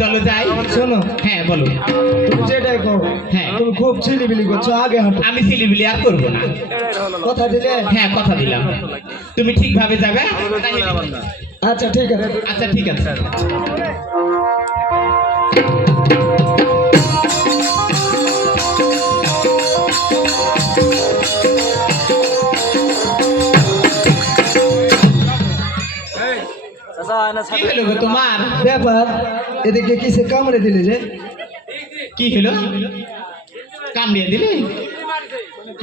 চলো যাই। শোনো, হ্যাঁ বলো। তুমি যেটাই কও, হ্যাঁ তুমি খুব ছিলিবিলি করছো, আগে হাঁটো। আমি সিলিবিলি আর করবো না। কথা দিলে? হ্যাঁ কথা দিলাম, তুমি ঠিকভাবে যাবে। আচ্ছা ঠিক আছে। আচ্ছা ঠিক আছে। কি হলো গো তোমার? ব্যাপার, এদিকে কিসে কামড়ে দিলে যে? কি হলো? কামড়িয়ে দিলে?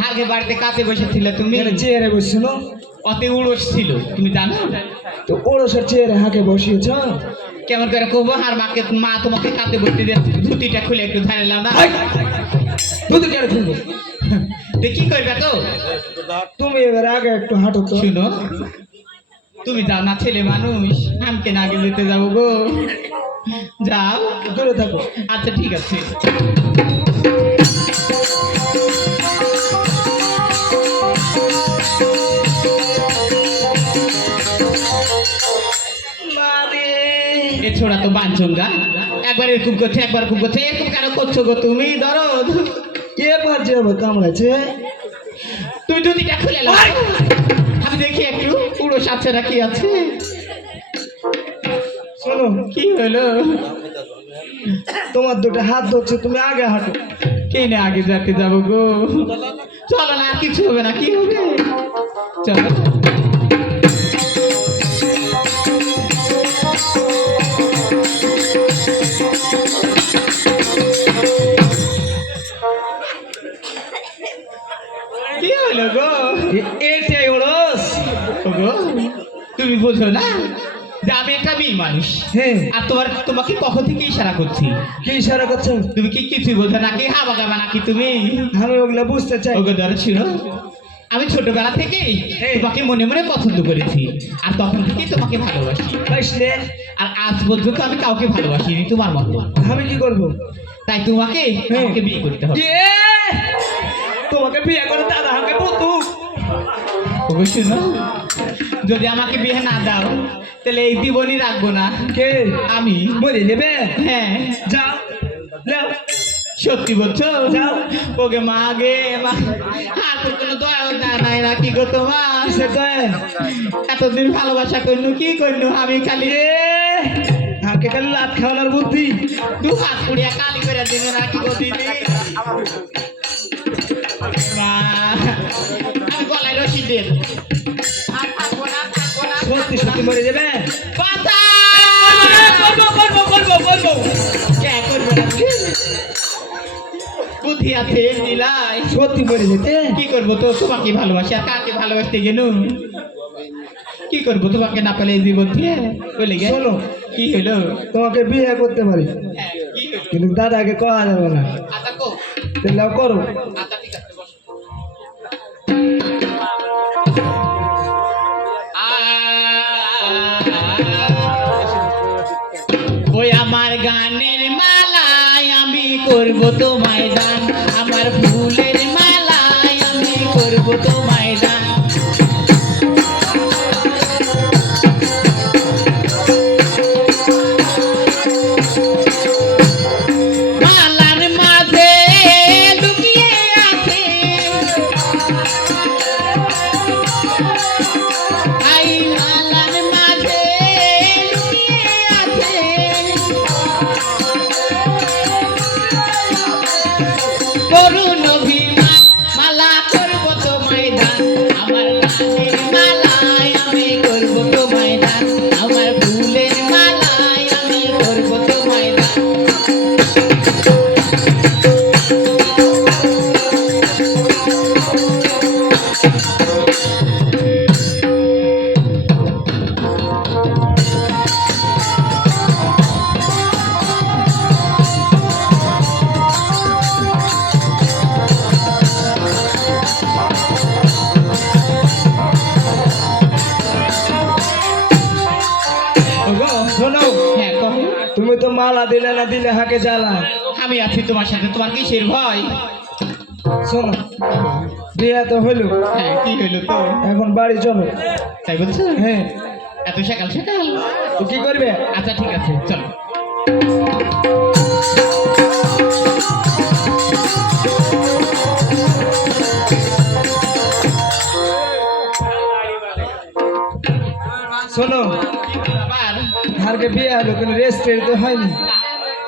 আগে বাড়িতে কাছে বসেছিলে তুমি, চেয়ারে বসছিল, অতি উড়স ছিল তুমি জানো তো ওরসের চেয়ারে হাঁকে বসিয়েছ। কেমন করে কবো? আর মাকে মা তোমাকে কাতে বসতে দিয়ে ধুতিটা খুলে একটু ধারেলাম না। তুই কেন খুলবো? তো কি করবে তো? তুমি এবার আগে একটু হাঁটো তো। শুনো, তুমি যাও না, ছেলে মানুষ, আমকে না আগে যেতে যাবো গো। যাও, দূরে থাকো। আচ্ছা ঠিক আছে। এ ছোড়া তো বাঞ্চঙ্গা, একবার এরকম করছে একবার এরকম করছে, এরকম কেন করছো গো তুমি? দরদ এবার যে হবে কামড়াচ্ছে, তুই ধুতিটা খুলে নাও, আমি দেখি একটু পুরো সাথে কি আছে। শোনো, কি হলো? তোমার দুটো হাত ধরছে, তুমি আগে হাঁটো। কেনে আগে যেতে যাবো গো? চলো না, আর কিছু হবে না। কি হবে? চলো। কি হলো গো? এটাই ওরস। গো তুমি বোঝো না যে আমি একটা মেয়ে মানুষ, হ্যাঁ, আর তোমাকে কখন থেকে ইশারা করছি? কি ইশারা করছো? তুমি কি কিছুই বোঝো নাকি? হাবা গাবা নাকি তুমি? আমি ওগুলা বুঝতে চাই। ওগো ধরে ছিল, আমি ছোটবেলা থেকে তোমাকে মনে মনে পছন্দ করেছি, আর তখন থেকেই তোমাকে ভালোবাসি। বুঝলে? আর আজ পর্যন্ত আমি কাউকে ভালোবাসিনি তোমার মতো। আমি কি করবো? তাই তোমাকে আমাকে বিয়ে করতে হবে। তোমাকে বিয়ে করে দাদা আমাকে বলতো। ওগো শুনো, যদি আমাকে বিয়ে না দাও তাহলে এই জীবনই রাখবো না। কে? আমি। মরে যাবে? হ্যাঁ। যাও, যাও। সত্যি বলছো? যাও। ওকে মা গে মা, আর তোর কোনো দয়া নাই নাকি গো তোমার? সেটাই এতদিন ভালোবাসা করলু, কি করলু? আমি খালি হাঁকে খালি লাত খাওয়ানোর বুদ্ধি। দু হাত পুড়িয়া কালি করে দিবে নাকি গো দিদি? মা, আমি গলায় রশি দেব। আর থাকবো না, থাকবো না। সত্যি সত্যি মরে যাবে? কথা করবো। কে করবে না? বুদ্ধি আছে দিলাই। সত্যি মরে যেতে? কি করবো তো? তোমাকে ভালোবাসি, আর কাকে ভালোবাসতে গেল? কি করবো তোমাকে না পেলে এই জীবন দিয়ে? বলে গে শোনো, কি হলো? তোমাকে বিয়ে করতে পারি, হ্যাঁ, কি হলো? কিন্তু দাদাকে কওয়া যাবে না। আচ্ছা কো, তাহলে করো। আচ্ছা ঠিক আছে, বসো। ওই আমার গানের মালায় আমি করব তোমায় দান, আমার ফুলের মালায় আমি করব তোমায় দান। মালার মাঝে লুকিয়ে আছে আই, মালার মাঝে লুকিয়ে আছে করুণ অভিমান, মালা করব তোমায় দান, আমার গানের মালায় আমি করব তোমায় দান, আমার ফুলের মালায় আমি করব তোমায় দান। ওগো, শোনো, হ্যাঁ কहो। তুমি তো মালা দিলে না, দিলে হাঁকে জ্বালা। আমি আছি তোমার সাথে, তোমার কিসের ভয়? শোনো, বিয়ে তো হইলো, হ্যাঁ কি হইলো তো? এখন বাড়ি চলো। তাই বলছো? হ্যাঁ, এত সকাল সকাল? তো কি করবে? আচ্ছা ঠিক আছে, চলো। টেরিতে হয়নি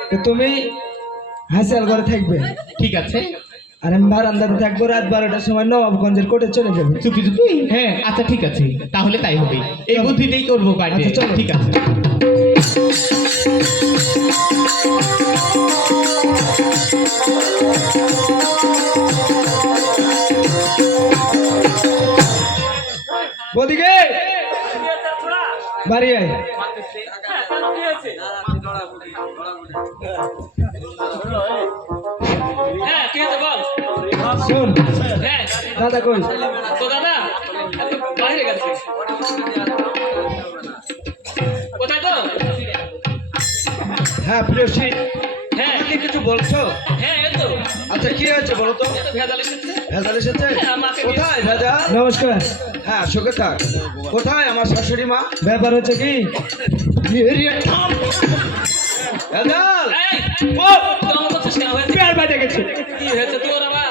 তো তুমি হাসিয়াল ঘরে থাকবে ঠিক আছে আর আমি বারান্দাতে থাকবো রাত 12টার সময় নবাবগঞ্জের কোর্টে চলে যাবো চুপি চুপি হ্যাঁ। আচ্ছা ঠিক আছে তাহলে তাই হবে এই বুদ্ধিতেই করবো বাড়িতে আচ্ছা, চলো। ঠিক আছে ওদিকে বাড়ি আয় হ্যাঁ ঠিক আছে বল শোন হ্যাঁ দাদা কই তো দাদা বাইরে গেছে কোথায় তো হ্যাঁ প্রিয়সী হ্যাঁ আমাকে কিছু বলছো হ্যাঁ এই তো আচ্ছা কি হয়েছে বলো তো এই তো ভেজাল এসেছে ভেজাল এসেছে হ্যাঁ, আমাকে কোথায় ভেজাল নমস্কার হ্যাঁ সুখে থাক কোথায় আমার শাশুড়ি মা ব্যাপার হচ্ছে কি ভেজাল এই ও তো আমার কথা শেয়ার হয়েছে বিয়ার বাইরে গেছে কি হয়েছে তোর আবার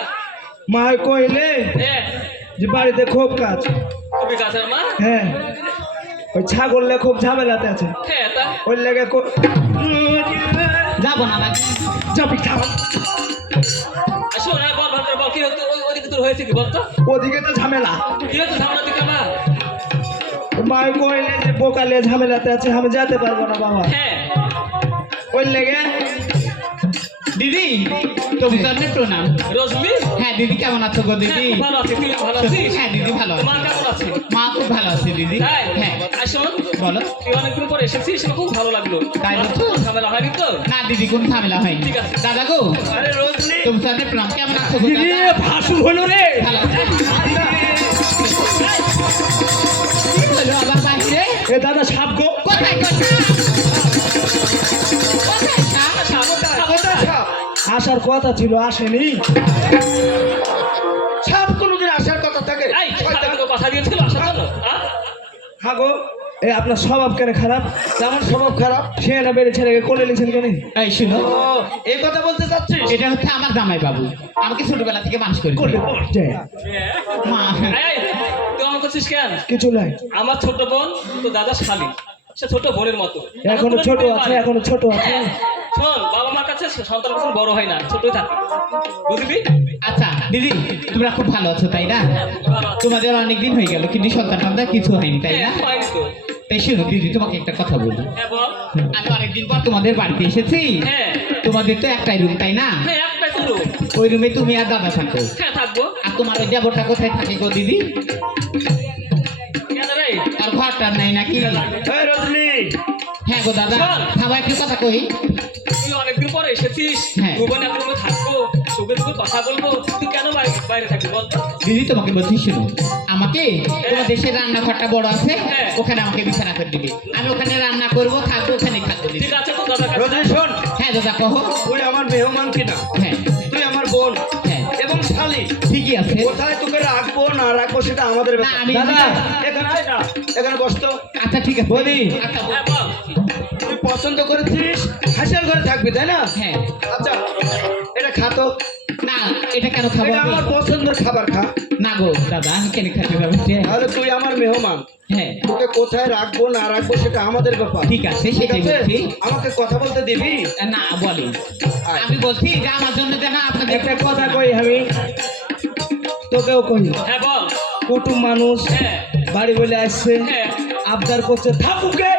মা কইলে হ্যাঁ যে বাড়িতে খুব কাজ খুবই কাছের মা হ্যাঁ ওই ছাগললে খুব ঝামেলাতে আছে হ্যাঁ তা ওই লেগে যাবো না নাকি যাবি খাওয়া শোন হ্যাঁ বল ভালো করে বল কি হতো ওইদিকে তোর হয়েছে কি বল তো ওদিকে তো ঝামেলা কি হতো ঝামেলা দিকে মা মা কইলে যে বোকালে ঝামেলাতে আছে আমি যেতে পারবো না বাবা হ্যাঁ ওই লেগে দিদি তুমি জন্যে প্রণাম রজনী হ্যাঁ দিদি কেমন আছো গো দিদি হ্যাঁ, খুব ভালো আছি তুই ভালো আছিস হ্যাঁ দিদি ভালো আছে মা কেমন আছে মা খুব ভালো আছে দিদি তাই হ্যাঁ আর শোন বলো তুই অনেকদিন পরে এসেছিস আমার খুব ভালো লাগলো তাই আর বলছো? কোনো ঝামেলা হয়নি তো না দিদি কোন ঝামেলা হয়নি ঠিক আছে। দাদা গো আরে রোজনি তুমি জন্যে প্রণাম কেমন আছো গো দিদি দাদা ভাসুর হলো রে ভালো আছে কি হলো আবার বাইরে এ দাদা সাপ গো কোথায় কোথায় কোথায় সাপ? আসার কথা ছিল আসেনি সাপ কোনোদিন আসার কথা থাকে এই সাথে তোকে কথা দিয়েছিল আসার জন্য হ্যাঁ হ্যাঁ গো এই আপনার স্বভাব কেন খারাপ যেমন স্বভাব খারাপ সে না বেড়ে ছেড়ে কোলে লিখছেন কেন এই শুনো এই কথা বলতে চাচ্ছিস এটা হচ্ছে আমার জামাই বাবু আমাকে ছোটবেলা থেকে মানুষ করে মা এই তুই আমার করছিস কেন কিছু নাই আমার ছোট বোন তো দাদা শালী সে ছোট বোনের মতো এখনো ছোট আছে এখনো ছোট আছে শোন বাবা মার কাছে সন্তান কখনো বড় হয় না ছোটই থাকে বুঝলি আচ্ছা দিদি তোমরা খুব ভালো আছো তাই না ভালো আছে। তোমাদের অনেকদিন হয়ে গেল কিন্তু সন্তান সন্তান কিছু হয়নি তাই না হ্যাঁ, হয়নি তো তাই শুনো দিদি তোমাকে একটা কথা বলি হ্যাঁ বল আমি অনেকদিন পর তোমাদের বাড়িতে এসেছি হ্যাঁ তোমাদের তো একটাই রুম তাই না হ্যাঁ একটাই তো রুম। ওই রুমে তুমি আর দাদা থাকো হ্যাঁ থাকবো আর তোমার ওই দেবরটা কোথায় থাকে গো দিদি কেন রে আর ঘরটার নাই নাকি এই রজনী হ্যাঁ গো দাদা থামা একটু কথা কই তুই অনেকদিন পরে এসেছিস হ্যাঁ। ভুবন এক রুমে থাকবো সুখে দুঃখে কথা বলবো তুই কেন বাইরে থাকবি বল তো? দিদি তোমাকে বলছি শুনো আমাকে তোমার দেশের রান্নাঘরটা বড় আছে হ্যাঁ। ওখানে আমাকে বিছানা করে দিবে আমি ওখানে রান্না করবো থাকবো ওখানে থাকবো দিদি ঠিক আছে তো দাদা কাছে। রজনী শোন হ্যাঁ দাদা কহো তুই আমার মেহমান কিনা হ্যাঁ তুই আমার বোন হ্যাঁ এবং শালি ঠিকই আছে কোথায় তোকে রাখবো না রাখবো সেটা আমাদের না, ব্যাপার আমি দাদা বুঝলাম। এখানে আয় না এখানে বসতো আচ্ছা ঠিক আছে বলি। আচ্ছা হ্যাঁ বল তুই পছন্দ করেছিস হাসিয়ার ঘরে থাকবি তাই না হ্যাঁ আচ্ছা এটা খাতো না এটা কেন খাবো এটা আমি? আমার পছন্দের খাবার খা না গো দাদা আমি কেন খাতে যাবো তাহলে তুই আমার মেহমান হ্যাঁ তোকে কোথায় রাখবো না রাখবো সেটা আমাদের ব্যাপার ঠিক আছে ঠিক সেটাই আছে বলছি আমাকে কথা বলতে দিবি না বলি আয়। আমি বলছি যে আমার জন্য যেন আপনাদের একটা কথা কই আমি তোকেও কই হ্যাঁ বল কুটুম মানুষ হ্যাঁ বাড়ি বলে আসছে হ্যাঁ আবদার করছে থাকুকে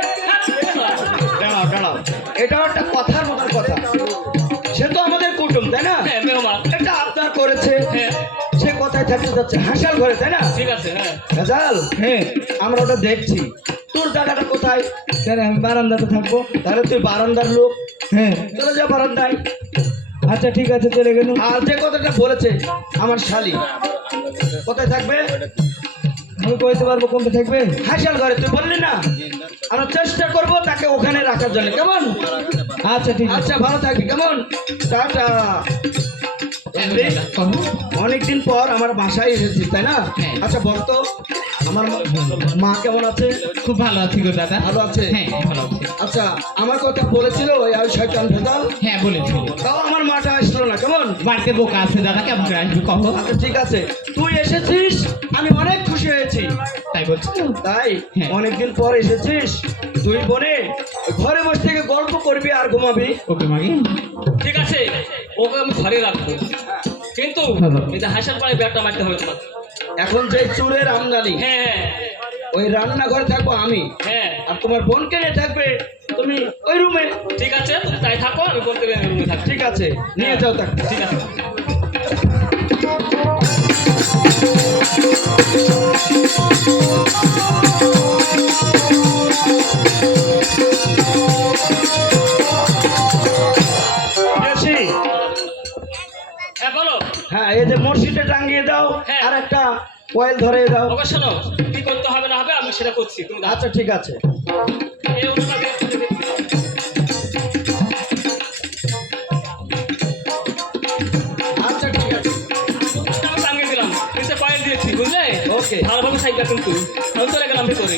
দাঁড়াও দাঁড়াও এটাও একটা কথার মতন কথা সে তো আমাদের কুটুম তাই না হ্যাঁ মেহমান একটা আবদার করেছে হ্যাঁ সে কথায় থাকতে যাচ্ছে হাসাল ঘরে তাই না ঠিক আছে হ্যাঁ হাসাল হ্যাঁ আমরা ওটা দেখছি তোর জায়গাটা কোথায় কেন আমি বারান্দাতে থাকবো তাহলে তুই বারান্দার লোক হ্যাঁ চলে যা বারান্দায় আচ্ছা ঠিক আছে চলে গেল আর যে কথাটা বলেছে আমার শালি কোথায় থাকবে আমি কইতে পারবো কোনটা থাকবে হাসাল ঘরে তুই বললি না আমরা চেষ্টা করব তাকে ওখানে রাখার জন্য কেমন আচ্ছা ঠিক আচ্ছা ভালো থাকবি কেমন টাটা অনেকদিন পর আমার বাসায় এসেছিস তাই না হ্যাঁ। আচ্ছা বলতো আমার মা কেমন আছে খুব ভালো আছি গো দাদা ভালো আছে হ্যাঁ ভালো আছে আচ্ছা আমার কথা বলেছিল ওই শয়তান ভেদাল হ্যাঁ বলেছিল তাও আমার মাটা আসলো না কেমন বাড়িতে বোকা আছে দাদা কেমন করে আসবে কহো আচ্ছা ঠিক আছে তুই এসেছিস আমি অনেক খুশি হয়েছি তাই বলছো তাই হ্যাঁ। অনেকদিন পর এসেছিস তুই বোনে ওই ঘরে বসে থেকে গল্প করবি আর ঘুমাবি। ওকে মাগি ঠিক আছে, ওকে আমি ঘরে রাখবো, কিন্তু এই যে হাসার পাড়ে ব্যাটটা মারতে হবে তোমাকে। এখন যে চুরের আমদানি, হ্যাঁ ওই রান্নাঘরে থাকবো আমি, হ্যাঁ, আর তোমার বোনকে নিয়ে থাকবে তুমি ওই রুমে। ঠিক আছে, তুমি তাই থাকো, আমি বলতে রুমে থাকি। ঠিক আছে, নিয়ে যাও তাকে। ঠিক আছে। বেশি। হ্যাঁ বলো। হ্যাঁ, এই যে মসজিদে টাঙিয়ে দাও, হ্যাঁ। আর একটা অয়েল ধরে দাও। ওকে শোনো, কি করতে হবে না হবে আমি সেটা করছি, তুমি দাও। আচ্ছা ঠিক আছে। এই ওটা বের করে দিই। আচ্ছা ঠিক আছে। আমি টাঙিয়ে দিলাম, নিচে পয়েন্ট দিয়েছি, বুঝলে? ওকে। ভালোভাবে সাইডটা কিন্তু আমি চলে গেলাম ভিতরে।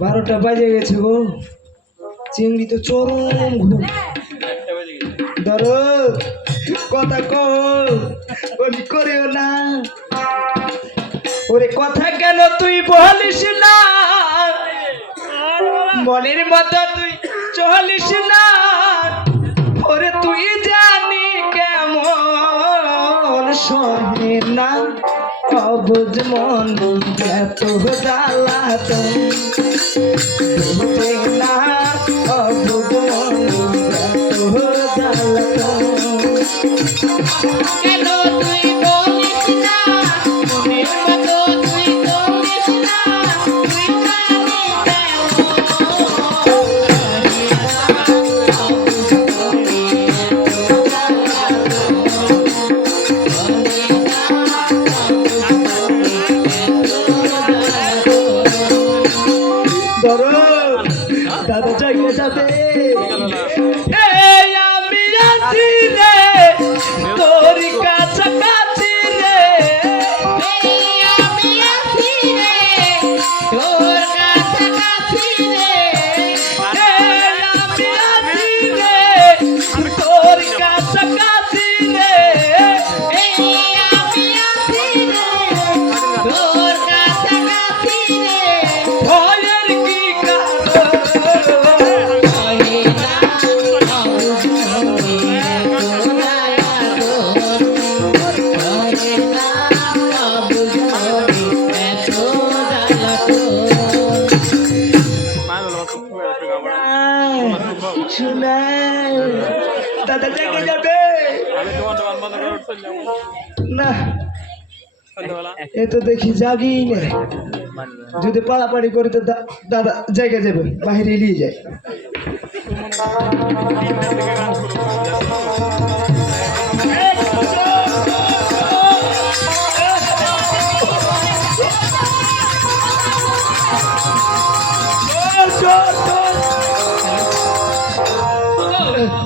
বারোটা বাজে গেছে গো, চিংড়ি তো চরম ঘুম। ধরো কথা কই করিও না, ওরে কথা কেন তুই বলিস না, মনের মতো তুই চলিস না, ওরে তুই জানি কেমন সহে না, অবুঝ মন এত জ্বালাতন বুঝে না, অবুঝ মন এত জ্বালাতন। কেন তুই বলিস না, মনের মতো তুই চলিস না, তুই জানি ধরো দাদা জায়গা যাবে, এই আমি আছি রে তোর কাছাকাছি রে, এই আমি আছি রে তোর কাছাকাছি রে, এই আমি আছি রে তোর কাছাকাছি রে, এই আমি আছি রে তোর কাছাকাছি রে, ভয়ের কি কারণ, কহে না অবুঝ মনে এত জ্বালাতন, কহে না অবুঝ মনে এত জ্বালাতন। শুনে দাদা জায়গা যাবে না, এ তো দেখি জাগি না, যদি পাড়াপাড়ি করে তো দাদা জায়গা যাবে, বাইরে নিয়ে যায়।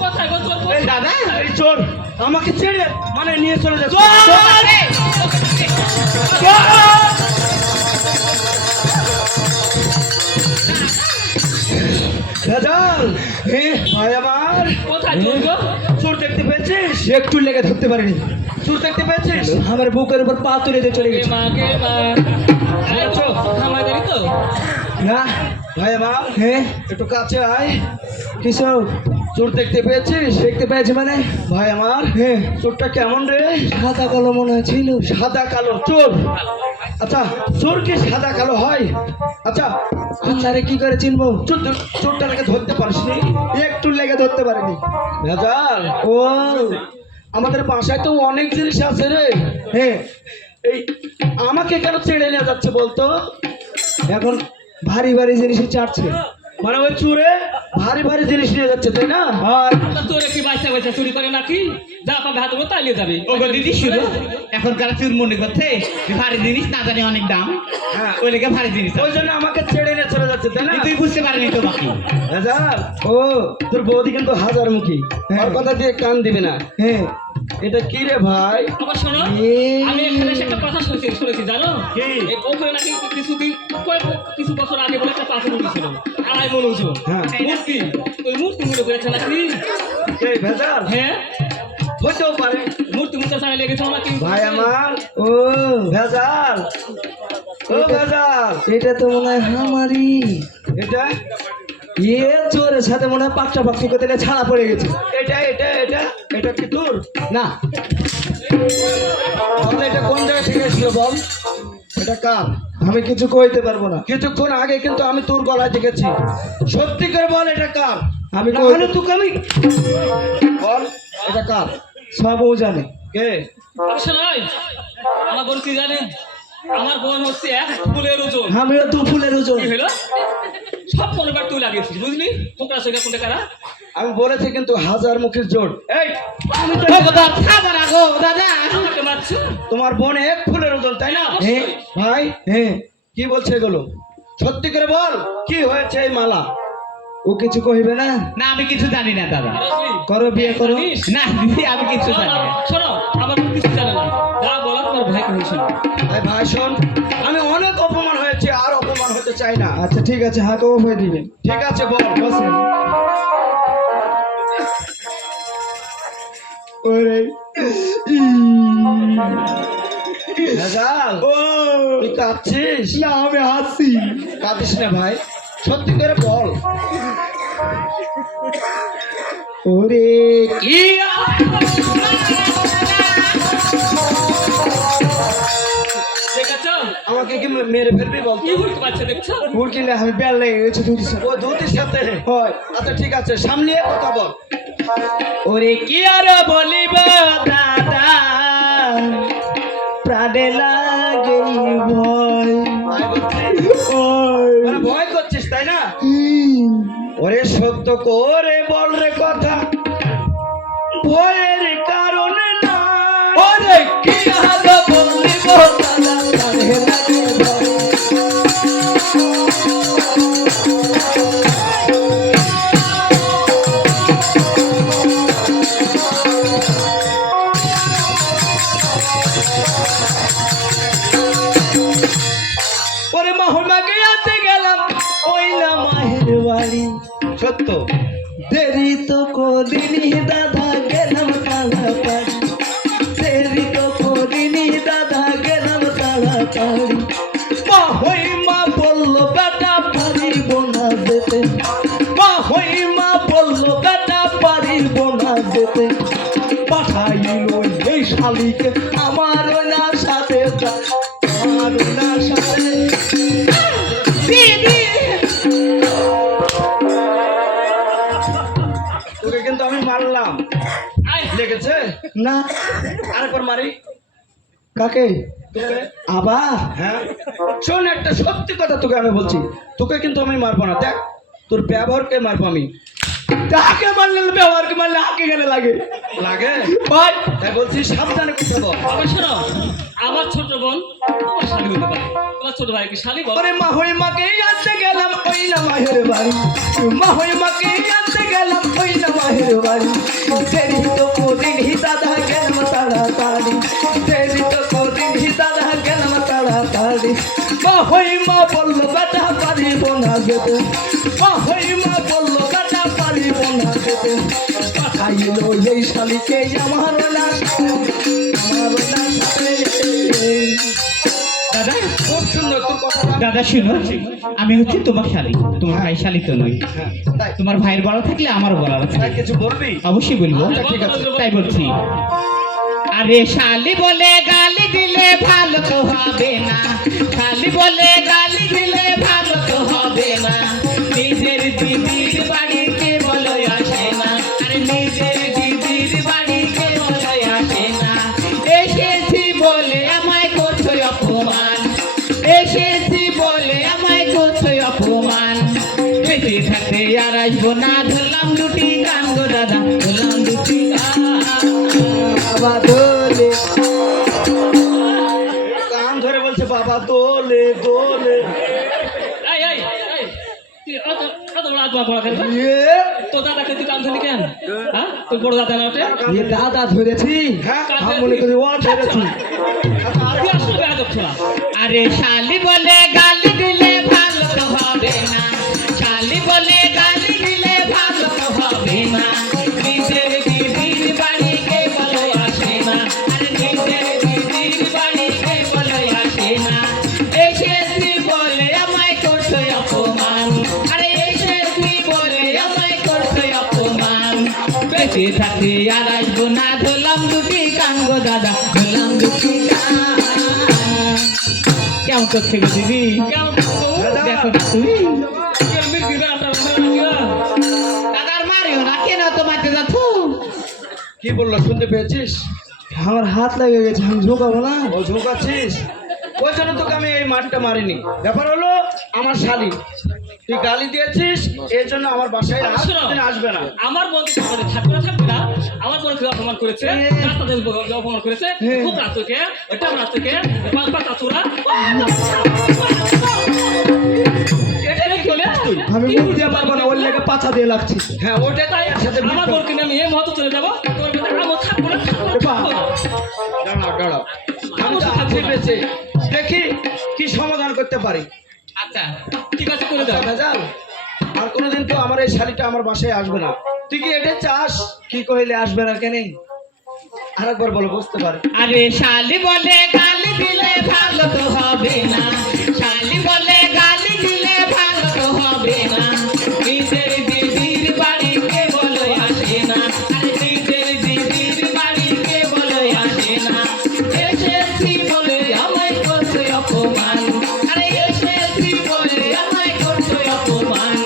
কোথায় গো চোর? এই দাদা, এই চোর আমাকে ছেড়ে মানে নিয়ে চলে যাচ্ছে। রাজাল, ভাই আমার, কোথায় চোর গো? চোর দেখতে পেয়েছিস? একটু লেগে ধরতে পারিনি। চোর দেখতে পেয়েছিস? আমার বুকের উপর পা তুলে দিয়ে চলে কে গেছে। মা কে মা, আচ্ছা আমাদেরই তো। না ভাই আমার, একটু কাছে আয়। কিসব চোর দেখতে পেয়েছিস? দেখতে পেয়েছি মানে ভাই আমার, চোরটা কেমন রে? সাদা কালো মনে হয়েছিল। সাদা কালো চোর? আচ্ছা, চোর কি সাদা কালো হয়? আচ্ছা আচ্ছা রে, কি করে চিনবো? চোরটাকে ধরতে পারিসনি? একটু লেগে ধরতে পারিনি। ভেজাল ও, আমাদের বাসায় তো অনেক জিনিস আছে রে। এই আমাকে কেন ছেড়ে নিয়ে যাচ্ছে বলতো? এখন ভারী ভারী জিনিসই চাটছে, মানে ওই চুরে ভারী ভারী জিনিস নিয়ে যাচ্ছে, তাই না? আর তা তোরে কি বাইসা বাইসা চুরি করে নাকি? যা পাবে হাতে করে তাইলে যাবে। ও গো দিদি শুনো, এখনকার চুর মনে করছে যে ভারী জিনিস না জানি অনেক দাম, হ্যাঁ, ওই লেগে ভারী জিনিস ওই জন্য আমাকে ছেড়ে নিয়ে চলে যাচ্ছে, তাই না? তুই বুঝতে পারিনি তো বাকি। ভেজাল ও, তোর বৌদি কিন্তু হাজারমুখী, ওর কথা দিয়ে কান দিবে না। এটা কি রে ভাই? আবার শোনো, আমি এখানে এসে একটা কথা শুনেছি জানো? কি? এই ওখানে নাকি কিছু বছর আগে বলে একটা পাথর উঠেছিল, 2.5 মণ ওজন। হ্যাঁ। মূর্তি, ওই মূর্তি মনে করেছে নাকি? এই ভেজাল হ্যাঁ, হইতেও পারে মূর্তি মুখে চাই লেগেছে নাকি? ভাই আমার। ও ভেজাল, ও ভেজাল, এটা তো মনে হয় আমারই। এটা এ চোরের সাথে মনে হয় পাকটা পাকটি করতে গিয়ে ছাড়া পড়ে গেছে। এটা এটা এটা এটা কি তোর? না তাহলে এটা কোন জায়গা থেকে এসেছিল বল? এটা কার? আমি কিছু কইতে পারবো না। কিছুক্ষণ আগে কিন্তু আমি তোর গলায় দেখেছি। সত্যি করে বল এটা কার? আমি না কই- হলে তোকে আমি বল এটা কার? সব ও জানে। কে? আবার শোনো, আমার বোন কি জানে? আমার বোন হচ্ছে 1 ফুলের ওজন। আমিও দু ফুলের ওজন। কি হলো? সব মনোবার তুই লাগিয়েছিস, বুঝলি? কোনটা সঙ্গে কোনটা কারা? আমি বলেছি কিন্তু হাজার মুখের জোর। এই আমি তো দাদা আমাকে মারছো? তোমার বোন এক ফুলের ওজন তাই না? হ্যাঁ ভাই হ্যাঁ কি বলছে এগুলো? সত্যি করে বল কি হয়েছে এই মালা? ও কিছু কইবে না। না আমি কিছু জানি না দাদা। বুঝলি? করো বিয়ে করো। জানিস? না দিদি আমি কিছু জানি না। শোনো, আমার বোন কিছু জানে না। যা বলা তোমার ভাইকে হয়েছিল। এই ভাই শোন, আমি অনেক অপমান হয়েছে আর অপমান হতে চাই না। আচ্ছা ঠিক আছে হাঁকও হয়ে দিবেন। ঠিক আছে বল। বসেন। ওরে ভেজাল, ও তুই কাঁদছিস? না আমি হাসি। কাঁদিস না ভাই, সত্যি করে বল। ওরে দেখেছো? আমাকে কি মেরে ফেলবি বল? কি বুঝতে পারছে দেখছো? ভুল কিনলে আমি বেল লেগে গেছে দুটি সাথে। ও দুটির সাথে হয় আচ্ছা ঠিক আছে, সামনে কথা বল। ওরে কি আর বলিব দাদা প্রাণে লাগে ভয়। তাই বলছিস? ওই মানে ভয় করছিস তাই না? ওরে সত্য করে বল রে কথা, ভয়ের কারণে না। ওরে কি আর বলিব দাদা প্রাণে লাগে ভয়। ওরে মহমাকে আনতে গেলাম ওই না মাহের বাড়ি। সত্য দেরি তো করিনি দাদা গেলাম তাড়াতাড়ি। দেরি তো করিনি দাদা গেলাম তাড়াতাড়ি। মা হই মা বললো বেটা পারিব না যেতে। মা হই মা বললো বেটা পারিব না যেতে। পাঠাইল এই শালিকে আমার না সাথে যা, আমার না সাথে। তোকে কিন্তু আমি মারলাম, আয়, লেগেছে? না আরেকবার মারি কাকে তোকে। আবার হ্যাঁ শোন, একটা সত্যি কথা তোকে আমি বলছি, তোকে কিন্তু আমি মারবো না। দেখ তোর ব্যবহারকে মারবো আমি। তাকে মারলে ব্যবহারকে মারলে হাঁকে গেলে লাগে লাগে ভাই। তাই বলছি, সাবধানে কথা বল। আবার শোনো, আমার ছোট বোন তোমার শালি হতে পারে। তোমার ছোট ভাই কি শালি বল? ওরে মা হই মাকে আনতে গেলাম ওই না মাহের বাড়ি। মা হই মাকে আনতে গেলাম ওই না মাহের বাড়ি। দেরি তো কোদিন হি দাদা গেলাম তাড়াতাড়ি। দেরি তো কোদিন হি দাদা গেলাম তাড়াতাড়ি। মা হই মা বললো বেটা পারিব না যেতে। মা হই মা বললো বেটা পারিব না যেতে। পাঠাইল এই শালিকে আমার না আমার না সাথে। দাদা খুব সুন্দর তোর কথা। দাদা শুনো, আমি হচ্ছে তোমার শালি, তোমার ভাই শালি তো নই। হ্যাঁ তাই তোমার ভাইয়ের বড় থাকলে আমারও বলার আছে। তাই কিছু বলবি? অবশ্যই বলবো। আচ্ছা, ঠিক আছে। তাই বলছি। আরে শালি বলে গালি দিলে ভালো তো হবে না। শালি বলে গালি দিলে ভালো তো হবে না। নিজের দিদির বাড়িতে বলো আসে না। আরে নিজের দিদির বাড়িতে বলো আসে না। এসেছি বলে আমায় করছো অপমান। এসেছি বলে আমায় করছো অপমান। বেঁচে থাকতে আর আসবো না। ধরলাম দুটি গান গো দাদা, ধরলাম দুটি গান। বাবা দোলে কান ধরে বলছে বাবা দোলে দোলে। এই, এই, এই, তুই অত বড় আত্মা বড় কেন? এ তো দাদাকে তুই কান ধরলি কেন? হ্যাঁ তোর বড় দাদা না ওটা? ये दादा ধরেছি হ্যাঁ हम মনে করি ও ধরেছি তুই আসলে বেয়াদব ছোড়া। আরে শালি বলে গালি দিলে ভালো তো হবে না, শালি বলে গালি দিলে ভালো তো হবে না, নিজের দিদির বাড়িকে বলো আসে না, আরে নিজের দিদির বাড়িকে বলো আসে না, এসে তুই বলে আমায় করতে অপমান, আরে এসে তুই বলে আমায় করতে অপমান, বেঁচে থাকতে আর আসবো না, ধরলাম দুটি কান গো দাদা, ধরলাম দুটি কান। কেমন করছে গো দিদি? কেমন করছো? দেখো না তুমি কেমন বিরাট রান্না দাদার মারিও না, কেন তোমাকে যাচ্ছ? কি বললো শুনতে পেয়েছিস? আমার হাত লেগে গেছে, আমি ঝোঁকাবো না। ও ঝোঁকাচ্ছিস, ওই জন্য তোকে আমি এই মাঠটা মারিনি। ব্যাপার হলো আমার শালি, তুই গালি দিয়েছিস এর জন্য আমার বাসায় আর শোনো। কোনোদিন আসবে না। আমার বোন মানে থাকবে না থাকবে না, আমার বোন অপমান করেছে, রাস্তাতে অপমান করেছে, খুব রাত্রকে ওটা রাত্রকে পাতা চোরা এটা কি বলে তুই? আমি মুখ দিয়ে পারবো না, ওর লেগে পাছা দিয়ে লাগছি। হ্যাঁ ওটাই তাই সাথে আমার বোনকে নিয়ে আমি এই মুহূর্তে চলে যাবো, তোর কথা আমার থাকবো না, থাকবো না। দাঁড়াও দাঁড়াও, আমি তো হাতে পেয়েছি, দেখি কি সমাধান করতে পারি। আচ্ছা ঠিক আছে করে দাও। ভেজাল আর কোনোদিন তো আমার এই শালিটা আমার বাসায় আসবে না। তুই কি এটা চাস? কি কইলে আসবে না কেন? আরেকবার বলো, বুঝতে পারি। আরে শালি বলে গালি দিলে ভালো তো হবে না, শালি বলে গালি দিলে ভালো তো হবে না, নিজের দিদির বাড়িকে বলো আসে না, আরে নিজের দিদির বাড়িকে বলো আসে না, এসেছি বলে আমায় করতে অপমান, আরে এসেছি বলে আমায় করতে অপমান,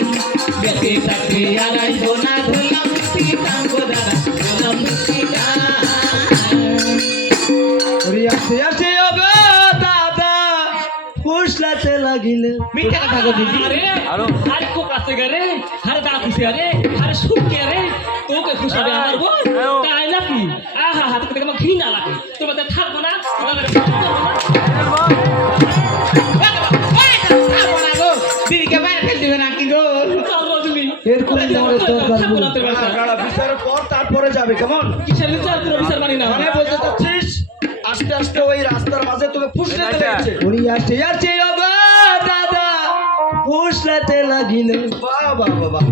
বেঁচে থাকতে আর আসবো না, ধরলাম দুটি কান গো দাদা, ধরলাম দুটি কান। ওরে আসতে আসতে হবে দাদা, ফুসলাতে লাগিলে। মিথ্যা কথা গো দিদি। আরে খুব কাছে গেলে আরে দাঁত খুশি আরে আরে শুটকে আরে তোকে খুশাবে আমার বোন তাই নাকি? আহা হাতে থেকে আমার ঘৃণা লাগে, তোমার তো থাকবো না, দিদিকে বাইরে ফেল দিবে নাকি গো? এর কোনো মনের দরকার নেই। দাঁড়া, দাঁড়া, বিচারের পর তারপরে যাবে, কেমন? কিসের বিচার পুরো বিচার মানি না মানে বলতে চাচ্ছিস আস্তে আস্তে ওই রাস্তার মাঝে তোকে ফুসলাতে লেগেছে। ওরে আসতে আসতে হবে দাদা, ফুসলাতে লাগিলে। বাহ বাহ বাহ বাহ।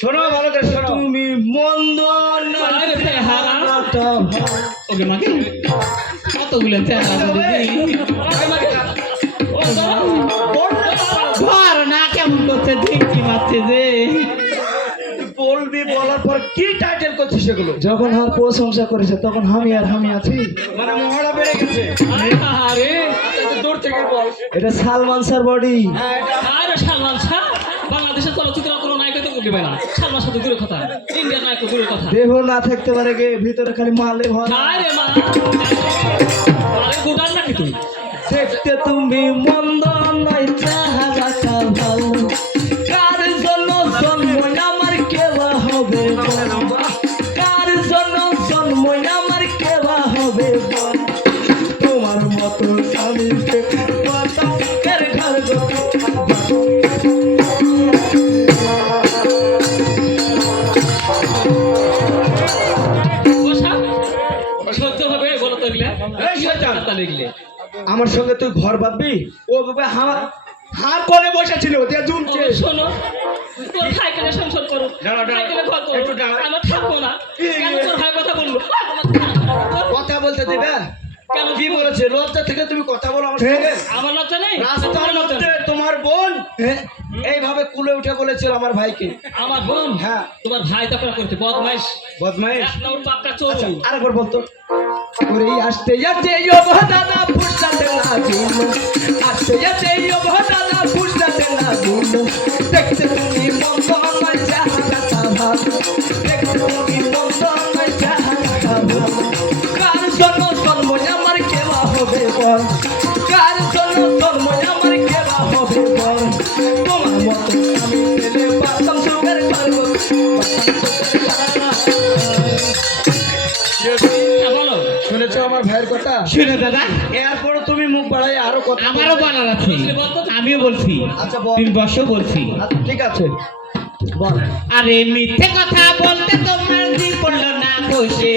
শোনো ভালো করে শোনো। তুমি মন্দ আরে চেহারা। ওকে মাকে কতগুলো চেহারা আছে দিদি? ধর না কেমন করছে, ঢিঙ্কি মারছে যে। বলবি, বলার পর কি টাইটেল করছিস সেগুলো? যখন আমার প্রশংসা করেছে তখন আমি আর আমি আছি। মানে মহড়া বেড়ে গেছে। আরে দূর থেকে বল। এটা সালমান স্যার বডি। হ্যাঁ এটা আরে সালমান শাহ বাংলাদেশের চলচ্চিত্র কোনো নায়িকা তো করবে না, সালমান শাহ তো দূরের কথা, ইন্ডিয়ান নায়ক তো দূরের কথা। দেহ না থাকতে পারে গে, ভিতরে খালি মালে ভরা। আরে মা আরে গুডার নাকি তুই? দেখতে তুমি মন্দ নয়, চেহারাটা ভালো, কার জন্য জন্ম আমার কেবা হবে বল? কার জন্য জন্ম আমার কেবা হবে বল? তোমার মতো স্বামীকে বাতাসের ঘর গো। বসা সহ্য হবে বলো তো এগুলা? এই শয়তান। কথা লিখলে আমার সঙ্গে তুই ঘর বাঁধবি? ও বাবা হাত করে বসেছিল, দিয়ে ঝুলছে। শোনো তোর সাইকেলে সংসার করো, দাঁড়া, দাঁড়া, সাইকেলে ঘর করো, একটু দাঁড়া। আমরা থাকবো না। কেন তোর ভাই কথা বললো? কথা বলতে দিবে? কেন কি বলেছে? লজ্জা থেকে তুমি কথা বলো আমার সঙ্গে? আমার লজ্জা নেই? রাস্তার আমার লজ্জা মধ্যে নেই। তোমার বোন হ্যাঁ, এইভাবে কুলে উঠে বলেছিল আমার ভাইকে। আমার বোন হ্যাঁ। তোমার ভাই তারপরে করতে বদমাইশ, বদমাইশ। এক নম্বর পাক্কা চোর। আচ্ছা আরেকবার বলতো। ওরে আসতে আসতে ও দাদা ফুসলাতে লাগিল, আসতে আসতে ও দাদা ফুসলাতে লাগিল, দেখতে তুমি মন্দ নয়, চেহারাটা ভালো, দেখতে তুমি মন্দ নয়, চেহারাটা ভালো, কার জন্য জন্ম আমার কেবা হবে বল? কার জন্য জন্ম আমার কেবা হবে বল? তোমার মতো আমি পেলে পারতাম সুখের গল্প। হ্যাঁ, বলো শুনেছো আমার ভাইয়ের কথা? শুনে দাদা, এরপরে তুমি মুখ বাড়াই আরো কথা আমারও বলার আছে, আমিও বলছি, আচ্ছা বল। তুমি বসো বলছি। আচ্ছা, ঠিক আছে। বল। আরে মিথ্যে কথা বলতে তোমার জি পড়লো না বসে,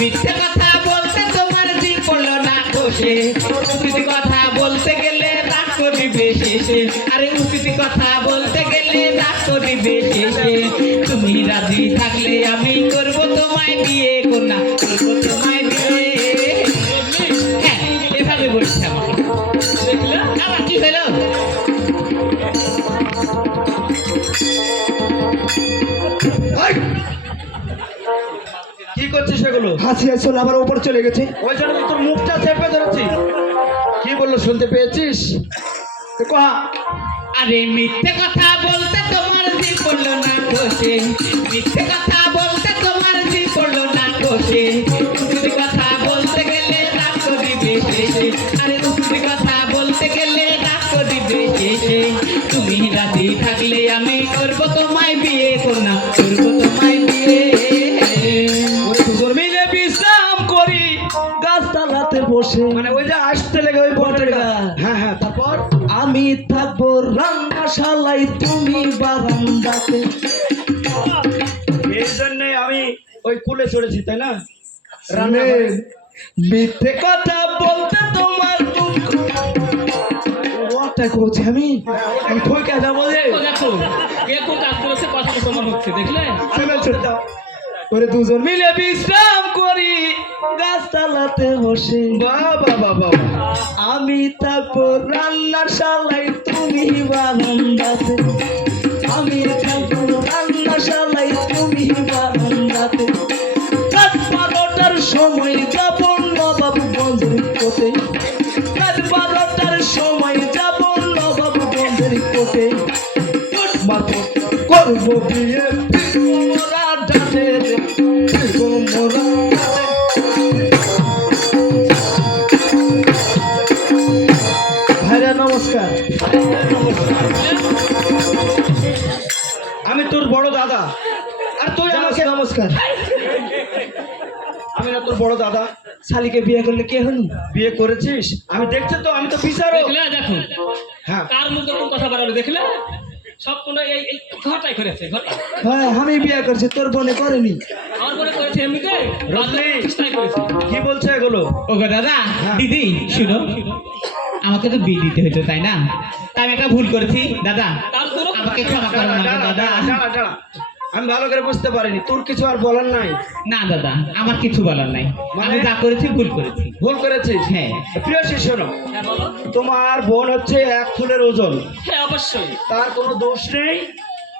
মিথ্যে কথা বলতে তোমার জি পড়লো না বসে, উচিত কথা বলতে গেলে রাগ করিবে শেষে, আরে উচিত কথা বলতে গেলে রাগ করিবে শেষে, তুমি রাজি থাকলে আমি করবো তোমায় বিয়ে, কন্যা করবো তোমায় বিয়ে। হ্যাঁ এভাবে বলছে আমাকে। দেখলে আবার কি হলো? এই! কি করছিস সেগুলো? হাসি আসল আমার উপর চলে গেছে। ওই জন্য তো তোর মুখটা চেপে ধরেছি। কি বললো শুনতে পেয়েছিস? কহা আরে মিথ্যে কথা বলতে তোমার জি পড়লো না বসে, মিথ্যে কথা বলতে তোমার জি পড়লো না বসে, উচিত কথা বলতে গেলে রাগ করিবে শেষে, আরে উচিত কথা বলতে গেলে রাগ করিবে শেষে, তুমি রাজি থাকলে আমি করবো তোমায় বিয়ে, কন্যা করবো তোমায় বিয়ে। ওরে দুজন মিলে বিশ্রাম করি গাছতলাতে বসে, মানে ওই যে আসতে লেগে ওই বটের গা। হ্যাঁ হ্যাঁ, তারপর আমি থাকবো রান্নাশালায়, তুমি বারান্দাতে। এই জন্যে আমি ওই কুলে চড়েছি, তাই না? রানে মিথ্যে কথা বলতে তোমার দুঃখ, ওটাই করছি আমি ঠকে যাবো যে। তো দেখো কে কোন কাজ করেছে কথা তো সমান হচ্ছে দেখলে। ছেড়ে দাও। ওরে দুজন মিলে বিশ্রাম করি গাছতলাতে বসে, বাহ বাহ বাহ বাহ। আমি থাকবো রান্নাশালায়, তুমি বারান্দাতে। আমি থাকবো রান্নাশালায়, তুমি বারান্দাতে। রাত 12টার সময় যাব নবাবগঞ্জের কোটে, রাত 12টার সময় যাব নবাবগঞ্জের কোটে। মাত্র করবো বিয়ে, মোরা ডাটে রে, মোরা ডাটে। ভাইরা নমস্কার। আমি তোর বড় দাদা, আর তুই আমাকে নমস্কার। আমি না তোর বড় দাদা। শালিকে বিয়ে করলে কে হল? বিয়ে করেছিস? আমি দেখছি তো, আমি তো বিচারক। দেখলে দেখো হ্যাঁ কার মুখে কোন কথা বাড়ালো দেখলে। সব কোনো এই এই ঘরটাই করেছে ঘরটা। হ্যাঁ আমি বিয়ে করছি, তোর বোনে করেনি। আমার মনে করেছে এমনিতে রজনী। চেষ্টাই করেছে। কি বলছে এগুলো? ও গো দাদা, দিদি শুনো, আমাকে তো বিয়ে দিতে হতো তাই না? তাই আমি একটা ভুল করেছি দাদা, তার তোরও আমাকে ক্ষমা করো না দাঁড়া, দাদা। দাঁড়া, দাঁড়া। আমি ভালো করে বুঝতে পারিনি, তোর কিছু আর বলার নাই? না দাদা, আমার কিছু বলার নাই, মানে? আমি যা করেছি ভুল করেছি। ভুল করেছিস? হ্যাঁ। প্রিয় শিষ্য, হ্যাঁ বলো। তোমার বোন হচ্ছে 1 ফুলের ওজন, হ্যাঁ অবশ্যই। তার কোনো দোষ নেই,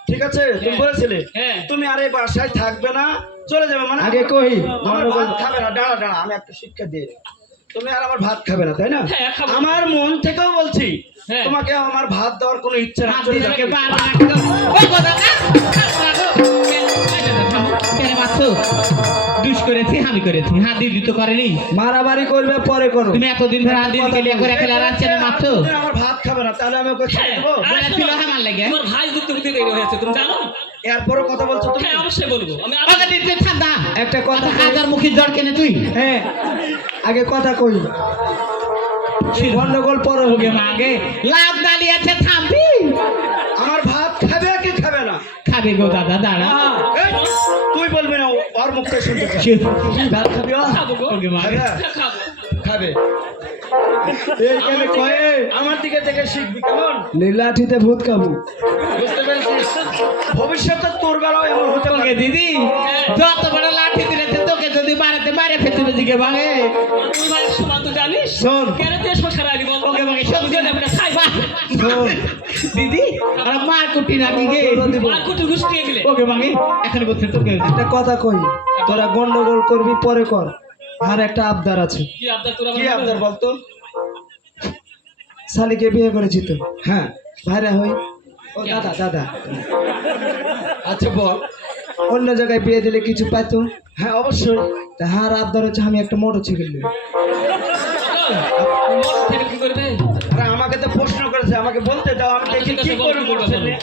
ঠিক আছে? তুমি হ্যাঁ। বলেছিলে হ্যাঁ। তুমি আর এই বাসায় থাকবে না, চলে যাবে। মানে আগে কই আমার ভাত খাবে না। দাঁড়া দাঁড়া, আমি একটা শিক্ষা দিই। তুমি আর আমার ভাত খাবে না, তাই না? হ্যাঁ, খাবো। আমার মন থেকেও বলছি, হ্যাঁ। তোমাকে আমার ভাত দেওয়ার কোনো ইচ্ছা না, হাত চলে দিদিকে যাবে। বারবার আটকে দাও। ও গো দাদা, থামো না গো। এই দাদা, থামো। কেন মারছো? দুষ করেছি, আমি করেছি, হাত দিদি তো করেনি। মারামারি করবে পরে করো। তুমি এতদিন ধরে হাত দিদিকে লিয়ে করে খেলা রাখছে না মারছো। তুমি আমার ভাত খাবে না, তাহলে আমি ওকে ছেড়ে দেবো? আর বলে শোনো, ছিল আমার লাগে। তোমার ভাই যুক্ত হতে দেরি হয়েছে তুমি জানো। এরপরও কথা বলছো তুমি? হ্যাঁ অবশ্যই বলবো আমি। ওকে দিদি ঠান্ডা। একটা কথা কই। হাজার মুখের জ্বর কেনে তুই। হ্যাঁ আগে কথা কই, গন্ডগোল পরে ওকে হবে। মা আগে লাভ দাঁড়িয়ে আছে, থামবি? আমার ভাত খাবে কি খাবে না? খাবে গো দাদা, দাঁড়া। এই, তুই বলবি না, ওর মুখটা শুনতে চাই। ভাত খাবি ও? খাবো গো। ওকে মা খাবে? হ্যাঁ, খাবো। খাবে। এইখানে কয়ে আমার দিকে দেখে শিখবি, কেমন? লীলাঠিতে ভূত কাবু। বুঝতে পেরেছিস? ভবিষ্যতে তোর বেলাও এমন হতে ওকে পারে। দিদি, যত বড় লাঠি দিলেছে তোকে যদি মারাতে মারে ফেলতে দিকে ভাঙে। তুই ভাই সমান তো জানিস। শোন। কেন তুই সংসার আলি বল। ওকে ভাঙে সব দুজনে আমরা খাই বা। শোন, দিদি আর মার কুটি নাকি গে। আর কুটু গুষ্টিয়ে গেলে। ওকে ভাঙে এখন বলছে তোকে। একটা কথা কই, তোরা গন্ডগোল করবি পরে কর। আর একটা আবদার আছে, কি আবদার তোরা কি আবদার বলতো? শালিকে বিয়ে করেছি তো, হ্যাঁ, ভাইরা হই। ও দাদা দাদা, আচ্ছা বল। অন্য জায়গায় বিয়ে দিলে কিছু পাইতো? হ্যাঁ অবশ্যই। তা হার আবদার হচ্ছে আমি একটা মোটর সাইকেল নেব। মোটর থেকে কি করবে? আরে আমাকে তো প্রশ্ন করেছে, আমাকে বলতে দাও, আমি দেখি কি করবো মোটরসাইকেল নিয়ে।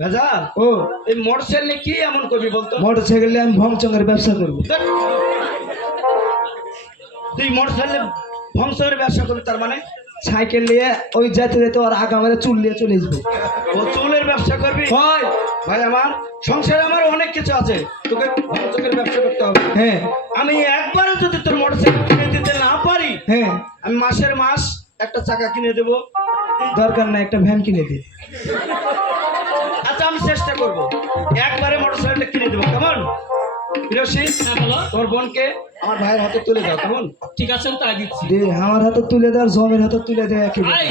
ভেজাল, ও এই মোটরসাইকেল নিয়ে কি এমন করবি বলতো? মোটর সাইকেল নিয়ে আমি ভংচঙ্গের ব্যবসা করবো। দেখ, তুই মোটরসাইকেলে ভংসের ব্যবসা করবি, তার মানে সাইকেল নিয়ে ওই যেতে যেতে ওর আগা মেরে চুল নিয়ে চলে আসবো। ও চুলের ব্যবসা করবি? হয় ভাই আমার সংসারে আমার অনেক কিছু আছে, তোকে চোখের ব্যবসা করতে হবে। হ্যাঁ আমি একবারে যদি তোর মোটরসাইকেল কিনে দিতে না পারি, হ্যাঁ আমি মাসের মাস একটা চাকা কিনে দেবো। দরকার না, একটা ভ্যান কিনে দিই। আচ্ছা আমি চেষ্টা করব, একবারে মোটরসাইকেলটা কিনে দেবো, কেমন? বিরসী, হ্যাঁ বলো। তোমার বোনকে আমার ভাইয়ের হাতে তুলে দাও, কেমন? ঠিক আছে আমি তাই দিচ্ছি। দে আমার হাতে তুলে দেয়, জমের হাতে তুলে দেয় একই ব্যাপার। আই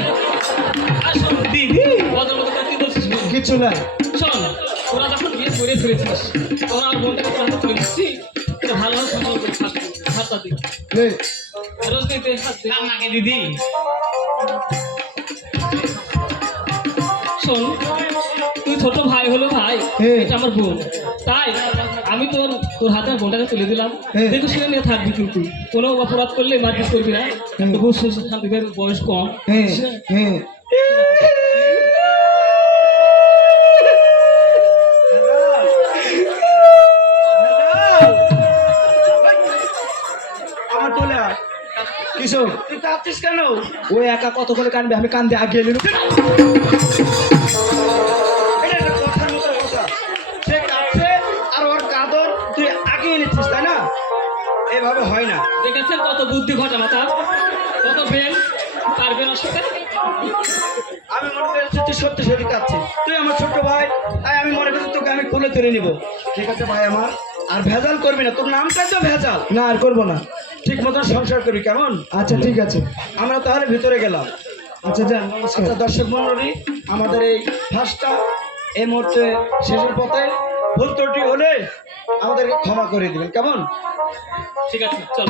আসুন দিদি বদল বদল করে তুই বলছিস বল। কিছু না, শোন, তোরা যখন বিয়ে করে ফেলেছিস তখন আমার বোনটাকে তোর হাতে তুলে দিচ্ছি, তো ভালোভাবে সম্মান করে থাকবি, হাতটা দিই লে রোজ দিতে হাত দে। আমাকে দিদি শোন, তুই ছোট ভাই হলো ভাই, হ্যাঁ। এটা আমার বোন, তাই আমি তোর তোর হাতে আমার বোনটাকে তুলে দিলাম। হ্যাঁ। দেখো শুনে নিয়ে থাকবি, কিন্তু কোনো অপরাধ করলে মারপিট করবি না। হ্যাঁ। তবু শান্তিদের বয়স কম। হ্যাঁ হ্যাঁ আমার তোলে আয়। কিছু তুই কাঁদছিস কেন? ওই একা কত করে কানবে, আমি কান্দে আগে এলিম। এটা একটা কথার মতো কথা। সে কাঁদছে আর ওর কাঁদন তুই আগে এনেছিস, তাই না? এভাবে হয় না। দেখেছেন কত বুদ্ধি ঘটা মাথা, কত বেল পারবে না সাথে। আমি মনে করেছি তুই সত্যি সত্যি কাঁদছিস, তুই আমার ছোট ভাই, তাই আমি মনে করছি তোকে আমি কোলে তুলে নিব। ঠিক আছে ভাই আমার, আর ভেজাল করবি না, তোর নামটাই তো ভেজাল। না আর করবো না। ঠিক মতন সংসার করবি, কেমন? আচ্ছা ঠিক আছে, আমরা তাহলে ভিতরে গেলাম। আচ্ছা যান, নমস্কার। আচ্ছা দর্শক মন্ডলী, আমাদের এই ফার্স্টটা এই মুহূর্তে শেষের পথে, ভুল ত্রুটি হলে আমাদেরকে ক্ষমা করে দিবেন, কেমন? ঠিক আছে চল।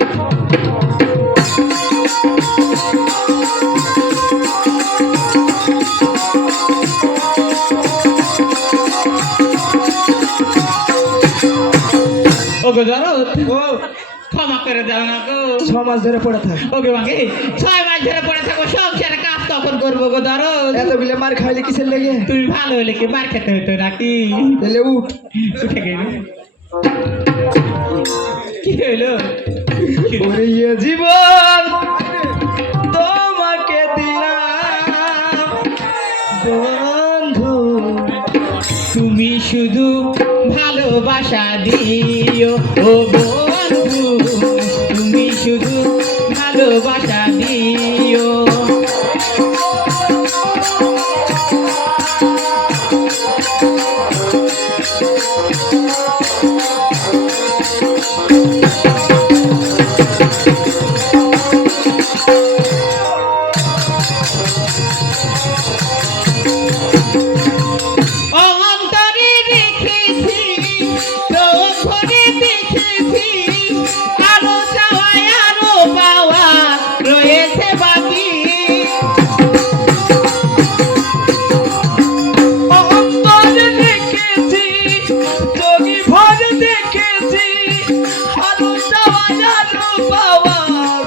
ওগো দরদ, ও ক্ষমা করে দাও না গো। 6 মাস ধরে পড়ে থাক, ওকে মাকে 6 মাস ধরে পড়ে থাকো, সংসারে কাজ তখন করবো গো দরদ। এতগুলো মার খাইলে কিসের লেগে? তুমি ভালো হলে কি মার খেতে হতো নাকি? তাহলে উঠ। উঠে গেল, কি হইলো? ওরে ইয়ে জীবন তোমাকে দিলাম বন্ধু, তুমি শুধু ভালোবাসা দিও ও বন্ধু, তুমি শুধু ভালোবাসা দিও। অন্তরে রেখেছি, চোখে দেখেছি, আরো চাওয়ায় আরো পাওয়া রয়েছে বাকি। অন্তরে দেখেছি, চোখে ভরে দেখেছি, আরো চাওয়া আরো পাওয়া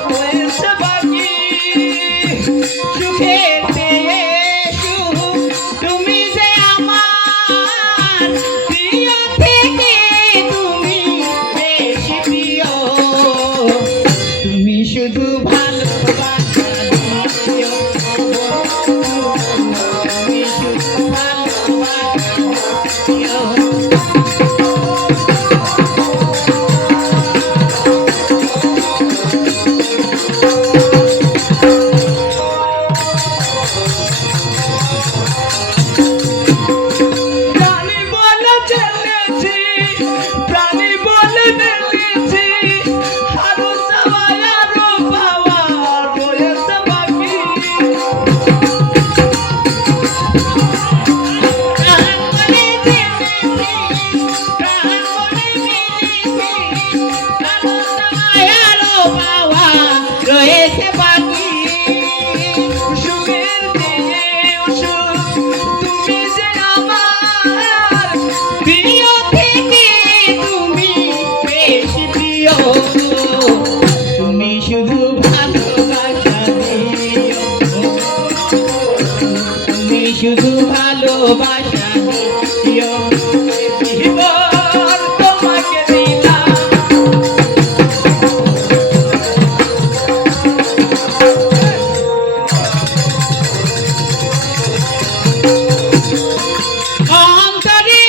হয়েছে বাকি। সুখে পেয়ে সুখ, তুমি যে আমার প্রিয় থেকে তুমি বেশি প্রিয়। তুমি শুধু ভালোবাসা দিও, তুমি শুধু ভালোবাসা দিও। প্রাণী বলে জেনেছি, প্রাণী বলে মেনেছি, আরো চাওয়া আরো পাওয়া রয়েছে বাকি। প্রাণ বলে জেনেছি, প্রাণ বলে মেনেছি, আরো চাওয়ায় আরো পাওয়া রয়েছে বাকি। সুখের দিয়ে সুখ, তুমি যে আমার প্রিয় থেকে তুমি বেশি প্রিয়, তুমি শুধু ভালোবাসা দিও, তুমি শুধু ভালোবাসা দিও। জীবন তোমাকে দিলাম। অন্তরে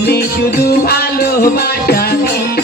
তুমি শুধু ভালোবাসা দিও